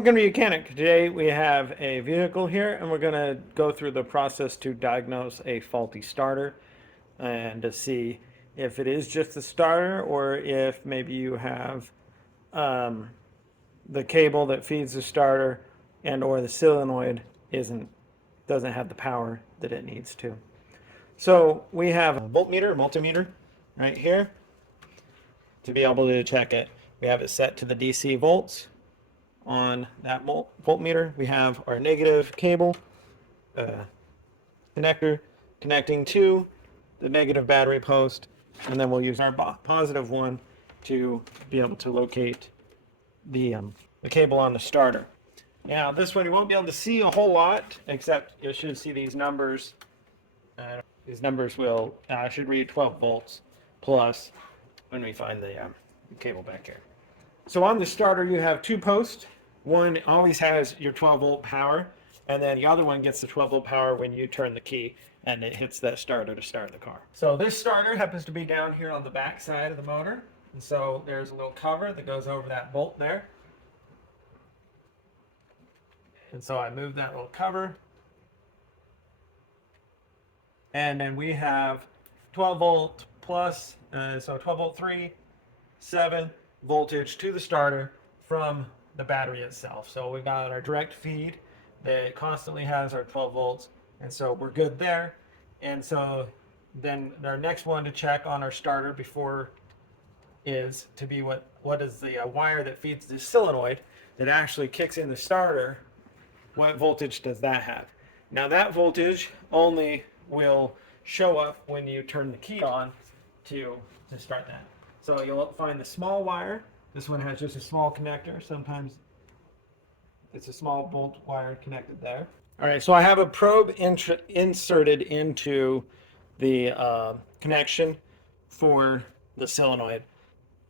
Welcome to Mechanic. Today we have a vehicle here and we're going to go through the process to diagnose a faulty starter and to see if it is just the starter or if maybe you have the cable that feeds the starter and or the solenoid doesn't have the power that it needs to. So we have a voltmeter, multimeter right here to be able to check it. We have it set to the DC volts. On that voltmeter, we have our negative cable connector connecting to the negative battery post, and then we'll use our positive one to be able to locate the cable on the starter. Now, this one you won't be able to see a whole lot, except you should see these numbers. These numbers will should read 12 volts plus when we find the cable back here. So on the starter, you have two posts. One always has your 12 volt power, and then the other one gets the 12 volt power when you turn the key and it hits that starter to start the car. So this starter happens to be down here on the back side of the motor. And so there's a little cover that goes over that bolt there. And so I move that little cover. And then we have 12 volt plus, so 12 volt 3, 7 voltage to the starter from the battery itself. So we've got our direct feed that constantly has our 12 volts, and so we're good there. And so then our next one to check on our starter before is to be what is the wire that feeds the solenoid that actually kicks in the starter. What voltage does that have? Now that voltage only will show up when you turn the key on to start that. So you'll find the small wire. This one has just a small connector. Sometimes it's a small bolt wire connected there. All right, so I have a probe inserted into the connection for the solenoid.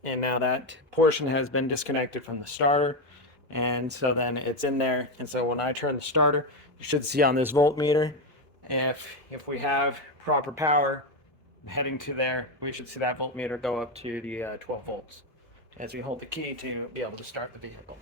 And now that portion has been disconnected from the starter. And so then it's in there. And so when I turn the starter, you should see on this voltmeter, if we have proper power heading to there, we should see that voltmeter go up to the 12 volts as we hold the key to be able to start the vehicle.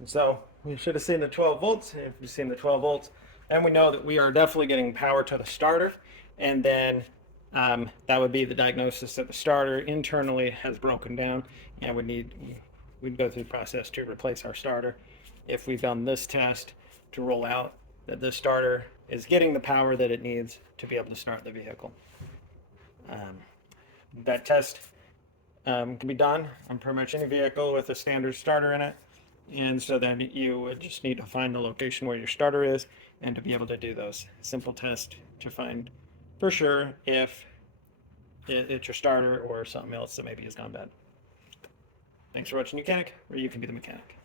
And so we should have seen the 12 volts. If we've seen the 12 volts, then we know that we are definitely getting power to the starter. And then that would be the diagnosis that the starter internally has broken down, and we'd go through the process to replace our starter. If we've done this test to rule out that this starter is getting the power that it needs to be able to start the vehicle. That test can be done on pretty much any vehicle with a standard starter in it. And so then you would just need to find the location where your starter is and to be able to do those simple tests to find for sure if it's your starter or something else that maybe has gone bad. Thanks for watching Mechanic, where you can be the mechanic.